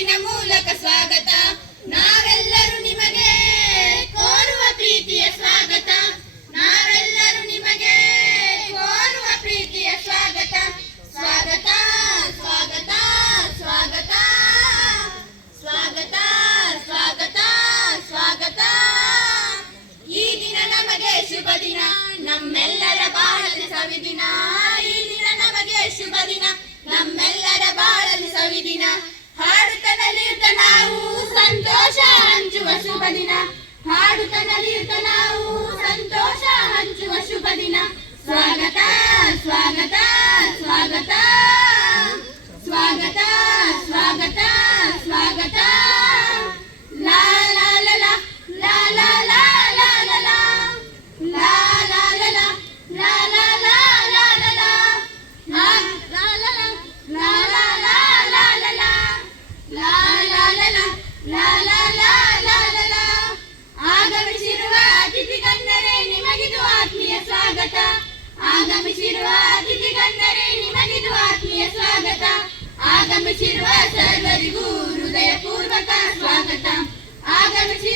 ಮೂಲಕ ಸ್ವಾಗತ. ನಾವೆಲ್ಲರೂ ನಿಮಗೆ ಕೋರುವ ಪ್ರೀತಿಯ ಸ್ವಾಗತ. ನಾವೆಲ್ಲರೂ ನಿಮಗೆ ಕೋರುವ ಪ್ರೀತಿಯ ಸ್ವಾಗತ. ಸ್ವಾಗತ ಸ್ವಾಗತ ಸ್ವಾಗತ. ಸ್ವಾಗತ ಸ್ವಾಗತ ಸ್ವಾಗತ. ಈ ದಿನ ನಮಗೆ ಶುಭ ದಿನ. ನಮ್ಮೆಲ್ಲರ ಬಾಳಲಿ ಸವಿದಿನ. ಈ ದಿನ ನಮಗೆ ಶುಭ ದಿನ. ನಮ್ಮೆಲ್ಲರ ಬಾಳಲಿ ಸವಿದಿನ. ಹಾಡುತ್ತ ನಲಿಯುತ್ತ ನಾವು ಸಂತೋಷ ಹಂಚುವ ಶುಭ ದಿನ. ಶಿರುವ ಸರ್ವರಿಗೂ ಹೃದಯಪೂರ್ವಕ ಸ್ವಾಗತ ಆಗಮಿಸಿ